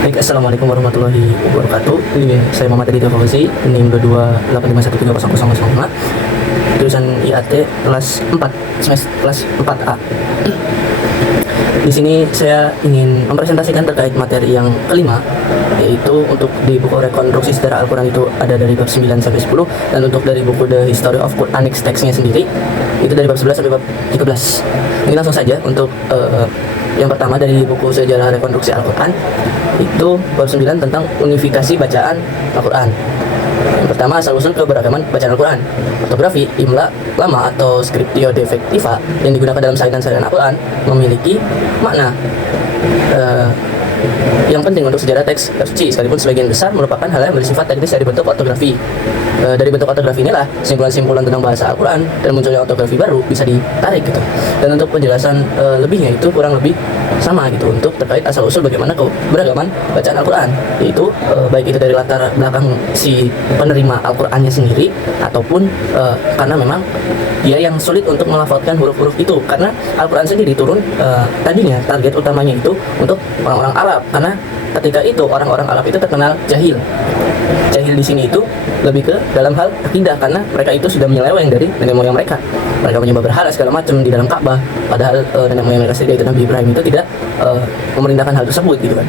Baik, assalamualaikum warahmatullahi wabarakatuh. Saya Muhammad Adi Fauzi, NIM 2285130005, jurusan IAT kelas 4, semester kelas 4A. Di sini saya ingin mempresentasikan terkait materi yang kelima, yaitu untuk di buku rekonstruksi sejarah Al-Quran itu ada dari bab 9 sampai 10, dan untuk dari buku The History of Quranic Text-nya sendiri itu dari bab 11 sampai bab 13. Ini langsung saja untuk yang pertama dari buku sejarah rekonstruksi Al-Quran itu bab 9 tentang unifikasi bacaan Al-Quran. Yang pertama, asal-usul keberagaman bacaan Al-Quran. Ortografi, imla, lama atau scriptio defectiva yang digunakan dalam salinan-salinan Al-Quran memiliki makna yang penting untuk sejarah teks suci, sekalipun sebagian besar merupakan hal yang bersifat teknis dari bentuk ortografi. Dari bentuk ortografi inilah simpulan-simpulan tentang bahasa Al-Quran dan munculnya ortografi baru bisa ditarik gitu. Dan untuk penjelasan lebihnya itu kurang lebih sama gitu untuk terkait asal-usul bagaimana keberagaman bacaan Al-Quran, yaitu baik itu dari latar belakang si penerima Al-Qurannya sendiri ataupun karena memang dia yang sulit untuk melafalkan huruf-huruf itu, karena Al-Quran sendiri turun tadinya target utamanya itu untuk orang-orang Arab, karena ketika itu orang-orang Arab itu terkenal jahil. Jahil di sini itu lebih ke dalam hal akidah, karena mereka itu sudah menyeleweng dari nenek moyang mereka. Mereka menyembah berhala segala macam di dalam Ka'bah, padahal nenek moyang mereka sendiri, yaitu Nabi Ibrahim itu tidak memerintahkan hal tersebut gitu kan.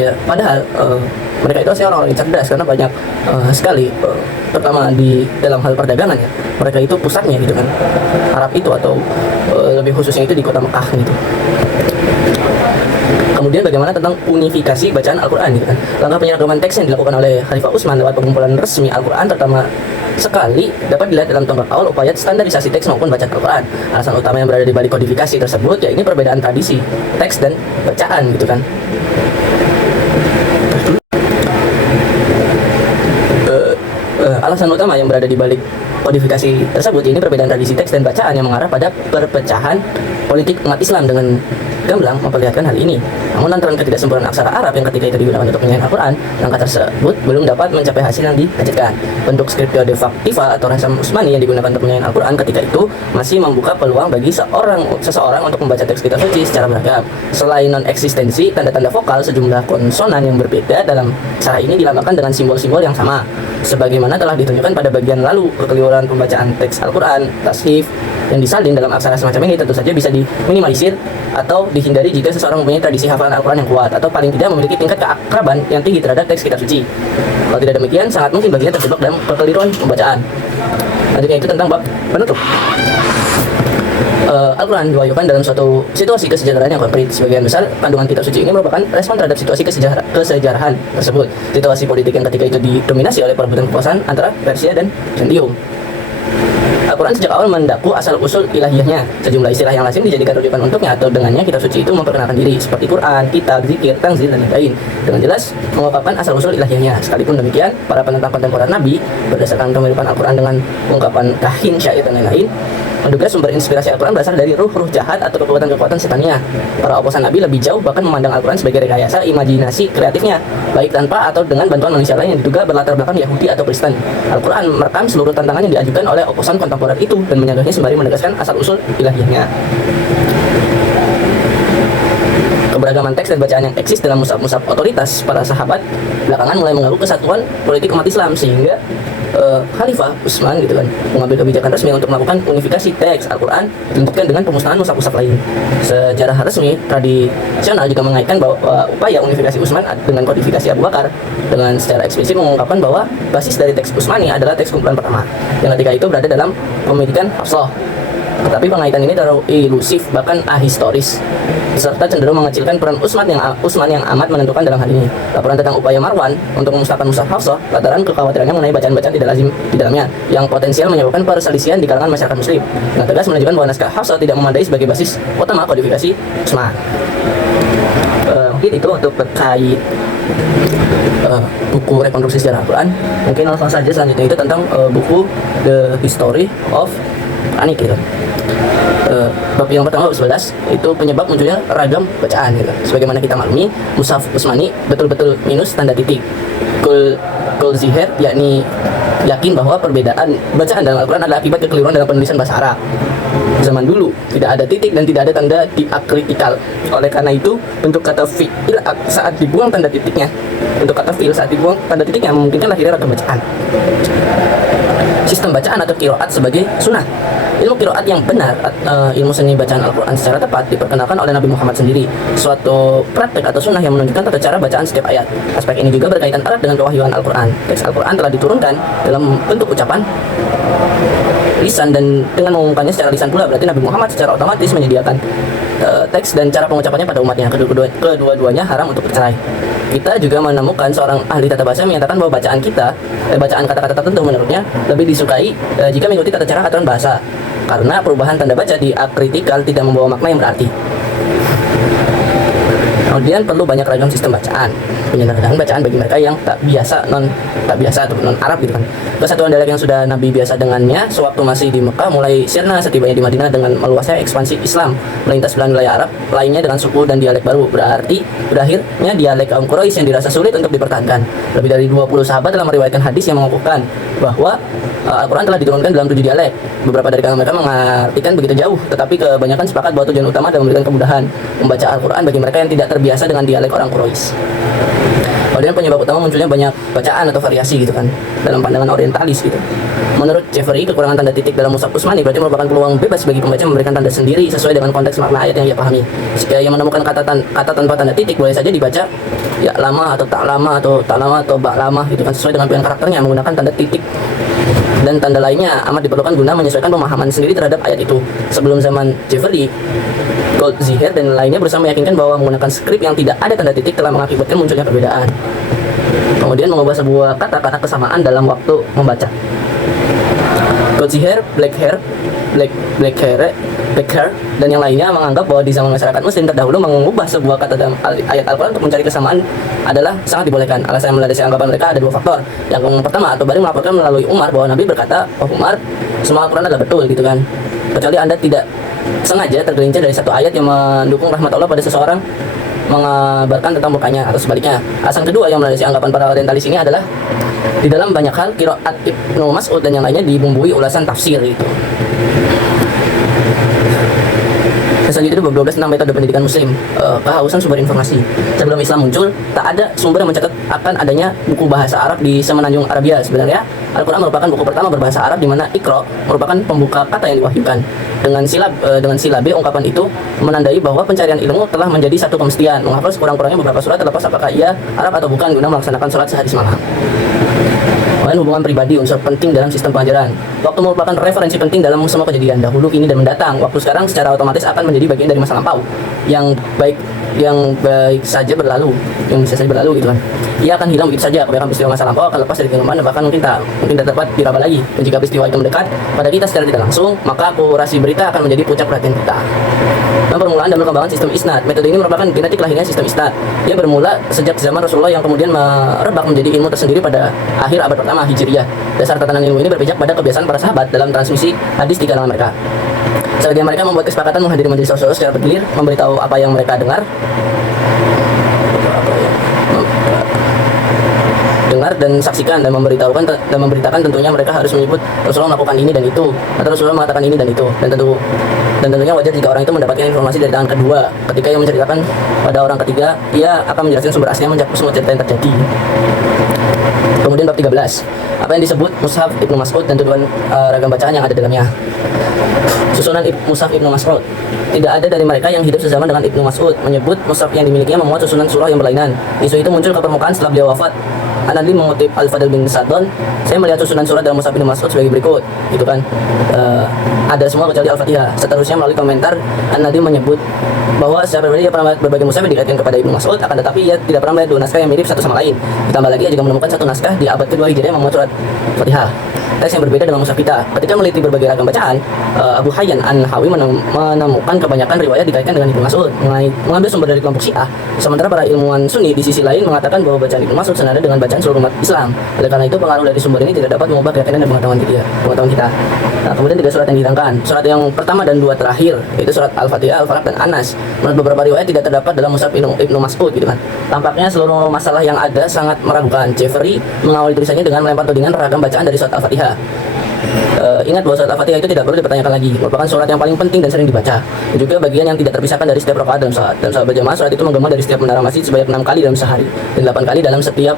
Ya, padahal mereka itu asli orang-orang yang cerdas, karena banyak sekali pertama di dalam hal perdagangan ya, mereka itu pusatnya gitu kan, Arab itu atau lebih khususnya itu di kota Mekah gitu. Kemudian bagaimana tentang unifikasi bacaan Al-Quran gitu kan. Langkah penyeragaman teks yang dilakukan oleh Khalifah Utsman lewat pengumpulan resmi Al-Quran pertama sekali dapat dilihat dalam tonggak awal upaya standarisasi teks maupun bacaan Al-Quran. Alasan utama yang berada di balik kodifikasi tersebut yaitu perbedaan tradisi teks dan bacaan gitu kan. Alasan utama yang berada di balik kodifikasi tersebut ini perbedaan tradisi teks dan bacaan yang mengarah pada perpecahan politik umat Islam dengan gamblang memperlihatkan hal ini. Namun lantaran ketidaksempurnaan aksara Arab yang ketika itu digunakan untuk penyampaian Al-Quran, langkah tersebut belum dapat mencapai hasil yang ditargetkan. Bentuk scriptio defectiva atau rasam Utsmani yang digunakan untuk penyampaian Al-Quran ketika itu masih membuka peluang bagi seseorang untuk membaca teks kitab suci secara beragam. Selain non-eksistensi tanda-tanda vokal, sejumlah konsonan yang berbeda dalam cara ini dilambangkan dengan simbol-simbol yang sama. Sebagaimana telah ditunjukkan pada bagian lalu, kekeliruan pembacaan teks Al-Quran, tashif, yang disalin dalam aksara semacam ini tentu saja bisa diminimalisir atau dihindari jika seseorang mempunyai tradisi hafalan Al-Quran yang kuat atau paling tidak memiliki tingkat keakraban yang tinggi terhadap teks kitab suci. Kalau tidak demikian, sangat mungkin baginya terjebak dalam kekeliruan pembacaan. Selanjutnya itu tentang bab penutup. Al-Quran diwahyukan dalam suatu situasi kesejahteraan yang konkret. Sebagian besar kandungan kitab suci ini merupakan respon terhadap situasi kesejahteraan tersebut. Situasi politik yang ketika itu didominasi oleh perebutan kekuasaan antara Persia dan Byzantium. Al-Quran sejak awal mendaku asal-usul ilahiyahnya. Sejumlah istilah yang lazim dijadikan rujukan untuknya atau dengannya kitab suci itu memperkenalkan diri, seperti Quran, kitab, zikir, tanzil, dan lain-lain, dengan jelas mengungkapkan asal-usul ilahiyahnya. Sekalipun demikian, para penentang kontemporer Nabi berdasarkan kemiripan Al-Quran dengan ungkapan kahin, syair, dan lain-lain menduga sumber inspirasi Al-Quran berasal dari ruh-ruh jahat atau kekuatan-kekuatan setania. Para oposan Nabi lebih jauh bahkan memandang Al-Quran sebagai rekayasa imajinasi kreatifnya, baik tanpa atau dengan bantuan manusia lain yang diduga berlatar belakang Yahudi atau Kristen. Al-Quran merekam seluruh tantangan yang diajukan oleh oposan kontemporer itu dan menyadarinya sembari menegaskan asal-usul ilahiyahnya. Keberagaman teks dan bacaan yang eksis dalam mushaf-mushaf otoritas para sahabat belakangan mulai mengganggu kesatuan politik umat Islam, sehingga Khalifah Utsman gitu kan mengambil kebijakan resmi untuk melakukan unifikasi teks Al-Quran dilanjutkan dengan pemusnahan mushaf-mushaf lain. Sejarah resmi tradisional juga mengaitkan bahwa upaya unifikasi Utsman dengan kodifikasi Abu Bakar dengan secara eksplisit mengungkapkan bahwa basis dari teks Utsmani adalah teks kumpulan pertama yang ketika itu berada dalam pemilikan Hafsah. Tetapi pengaitan ini terlalu ilusif, bahkan ahistoris, serta cenderung mengecilkan peran Utsman yang amat menentukan dalam hal ini. Laporan tentang upaya Marwan untuk memusnahkan mushaf Hafsah lantaran kekhawatirannya mengenai bacaan-bacaan tidak lazim di dalamnya yang potensial menyebabkan perselisihan di kalangan masyarakat muslim, dengan tegas menunjukkan bahwa naskah Hafsah tidak memadai sebagai basis utama kodifikasi Utsman. Mungkin itu untuk terkait buku rekonstruksi sejarah Al-Quran. Mungkin langsung saja selanjutnya itu tentang buku The History of Quranic gitu. Bab yang pertama bab 11 itu penyebab munculnya ragam bacaan gitu. Sebagaimana kita maklumi, mushaf Utsmani betul-betul minus tanda titik. Kul zihir, yakni yakin bahwa perbedaan bacaan dalam Al-Quran adalah akibat kekeliruan dalam penulisan bahasa Arab. zaman dulu tidak ada titik dan tidak ada tanda diakritikal. Oleh karena itu, untuk kata fi'il saat dibuang tanda titiknya, memungkinkan lahirnya ragam bacaan. Sistem bacaan atau qiraat sebagai sunnah. Ilmu qiraat yang benar, ilmu seni bacaan Al-Quran secara tepat diperkenalkan oleh Nabi Muhammad sendiri, suatu praktek atau sunnah yang menunjukkan tata cara bacaan setiap ayat. Aspek ini juga berkaitan erat dengan kewahyuan Al-Quran. Teks Al-Quran telah diturunkan dalam bentuk ucapan lisan, dan dengan mengumumkannya secara lisan pula, berarti Nabi Muhammad secara otomatis menyediakan teks dan cara pengucapannya pada umatnya. Kedua-duanya haram untuk bercerai. Kita juga menemukan seorang ahli tata bahasa menyatakan bahwa bacaan kata-kata tertentu menurutnya lebih disukai jika mengikuti tata cara aturan bahasa, karena perubahan tanda baca diakritikal tidak membawa makna yang berarti. Kemudian perlu banyak ragam sistem bacaan, penyederhanaan bacaan bagi mereka yang tak biasa atau non Arab gitu kan. Kesatuan dialek yang sudah Nabi biasa dengannya sewaktu masih di Mekah mulai sirna setibanya di Madinah dengan meluasnya ekspansi Islam melintas belahan wilayah Arab lainnya dengan suku dan dialek baru. Berarti berakhirnya dialek kaum Quraisy yang dirasa sulit untuk dipertahankan. Lebih dari 20 sahabat telah meriwayatkan hadis yang mengukuhkan bahwa Al-Quran telah diturunkan dalam 7 dialek. Beberapa dari kalangan mereka mengartikan begitu jauh, tetapi kebanyakan sepakat bahwa tujuan utama adalah memberikan kemudahan membaca Al-Quran bagi mereka yang tidak terbiasa dengan dialek orang Quraisy. Kemudian penyebab utama munculnya banyak bacaan atau variasi gitu kan dalam pandangan orientalis gitu. Menurut Jeffrey, kekurangan tanda titik dalam Mushaf Utsmani berarti merupakan peluang bebas bagi pembaca memberikan tanda sendiri sesuai dengan konteks makna ayat yang ia pahami. Jika ia menemukan kata tanpa tanda titik, boleh saja dibaca ya lama atau tak lama atau bak lama gitu kan, sesuai dengan pilihan karakternya menggunakan tanda titik dan tanda lainnya amat diperlukan guna menyesuaikan pemahaman sendiri terhadap ayat itu. Sebelum zaman Jeffrey, Goldziher dan lainnya berusaha meyakinkan bahwa menggunakan skrip yang tidak ada tanda titik telah mengakibatkan munculnya perbedaan. Kemudian mengubah sebuah kata karena kesamaan dalam waktu membaca. Goldziher, Blackhair, dan yang lainnya menganggap bahwa di zaman masyarakat Muslim terdahulu mengubah sebuah kata dalam ayat Al-Quran untuk mencari kesamaan adalah sangat dibolehkan. Alasan yang melandasi anggapan mereka ada dua faktor. Yang pertama, At-Tabari melaporkan melalui Umar bahwa Nabi berkata, "Oh Umar, semua Al-Quran adalah betul," gitu kan. Kecuali Anda tidak sengaja tergelincir dari satu ayat yang mendukung rahmat Allah pada seseorang mengabarkan tentang mukanya atau sebaliknya. Alasan kedua yang melandasi anggapan para orientalis ini adalah di dalam banyak hal qiraat Ibnu Mas'ud dan yang lainnya dibumbui ulasan tafsir itu. Selanjutnya bab 12 tentang metode pendidikan muslim, kehausan sumber informasi. Sebelum Islam muncul, tak ada sumber yang mencatat akan adanya buku bahasa Arab di semenanjung Arabia. Sebenarnya Al-Quran merupakan buku pertama berbahasa Arab di mana Iqra merupakan pembuka kata yang diwahyukan. Dengan silabe ungkapan itu menandai bahwa pencarian ilmu telah menjadi satu kemestian. Menghafal sekurang-kurangnya beberapa surat terlepas apakah ia Arab atau bukan guna melaksanakan sholat sehari semalam. Kemudian hubungan pribadi, unsur penting dalam sistem pengajaran. Waktu merupakan referensi penting dalam semua kejadian dahulu, kini dan mendatang. Waktu sekarang secara otomatis akan menjadi bagian dari masa lampau yang baik saja berlalu, yang bisa saja berlalu gitu kan. Ia akan hilang begitu saja. Kebanyakan peristiwa masa lampau akan lepas dari genggaman dan bahkan mungkin tak dapat diraba lagi. Dan jika peristiwa itu mendekat pada kita secara tidak langsung, maka akurasi berita akan menjadi puncak perhatian kita. Dan permulaan dan perkembangan sistem isnad. Metode ini merupakan genetik lahirnya sistem isnad. Dia bermula sejak zaman Rasulullah yang kemudian merebak menjadi ilmu tersendiri pada akhir abad pertama Hijriyah. Dasar tatanan ilmu ini berpijak pada kebiasaan para sahabat dalam transmisi hadis di kalangan mereka. Sebagian mereka membuat kesepakatan menghadiri majelis Rasulullah secara bergilir, memberitahu apa yang mereka dengar dan saksikan dan memberitakan tentunya mereka harus menyebut Rasulullah melakukan ini dan itu atau Rasulullah mengatakan ini dan itu dan tentunya wajar jika orang itu mendapatkan informasi dari tangan kedua. Ketika ia menceritakan pada orang ketiga, ia akan menjelaskan sumber aslinya mencakup semua cerita yang terjadi. Kemudian bab 13, apa yang disebut Mushaf Ibnu Mas'ud dan tujuan ragam bacaan yang ada dalamnya. Susunan Mushaf Ibnu Mas'ud. Tidak ada dari mereka yang hidup sezaman dengan Ibnu Mas'ud menyebut mushaf yang dimilikinya memuat susunan surah yang berlainan. Isu itu muncul ke permukaan setelah beliau wafat. An-Nadli mengutip Al-Fadl bin Sadon, saya melihat susunan surat dalam Mushaf Ibnu Mas'ud sebagai berikut, gitu kan. Ada semua kecuali Al-Fatihah. Seterusnya melalui komentar, An-Nadli menyebut bahwa secara pribadi dia pernah melihat berbagai mushaf yang dikaitkan kepada Ibnu Mas'ud, akan tetapi ia tidak pernah melihat dua naskah yang mirip satu sama lain. Ditambah lagi ia juga menemukan satu naskah di abad kedua Hijriah yang memuat surat Fatihah. Teks yang berbeda dengan mushaf kita. Ketika meneliti berbagai ragam bacaan, Abu Hayyan An-Nahawi menemukan kebanyakan riwayat dikaitkan dengan Ibnu Mas'ud, mengambil sumber dari kelompok Syiah. Sementara para ilmuwan Sunni di sisi lain mengatakan bahwa bacaan Ibnu Mas'ud senada dengan bacaan seluruh umat Islam. Oleh karena itu pengaruh dari sumber ini tidak dapat mengubah keyakinan dan pengetahuan kita. Nah, kemudian 3 surat yang dihilangkan. Surat yang pertama dan 2 terakhir, yaitu surat Al-Fatihah, Al-Falaq dan An-Nas. Menurut beberapa riwayat tidak terdapat dalam mushaf Ibnu Mas'ud gitu kan. Tampaknya seluruh masalah yang ada sangat meragukan. Jeffrey mengawali tulisannya dengan melempar tudingan ragam bacaan dari surat Al-Fatihah. Ingat bahwa surat Al-Fatihah itu tidak perlu dipertanyakan lagi, merupakan surat yang paling penting dan sering dibaca. Dan juga bagian yang tidak terpisahkan dari setiap rakaat dalam salat. Dan saat berjamaah, surat itu menggema dari setiap menara masjid sebanyak 6 kali dalam sehari dan 8 kali dalam setiap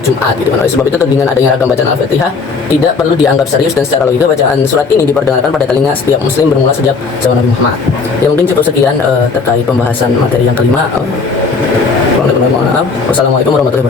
Jumat gitu. Oleh sebab itu, dengan adanya ragam bacaan Al-Fatihah tidak perlu dianggap serius, dan secara logika bacaan surat ini diperdengarkan pada telinga setiap muslim bermula sejak zaman Nabi Muhammad. Ya mungkin cukup sekian terkait pembahasan materi yang kelima. Wassalamualaikum warahmatullahi wabarakatuh.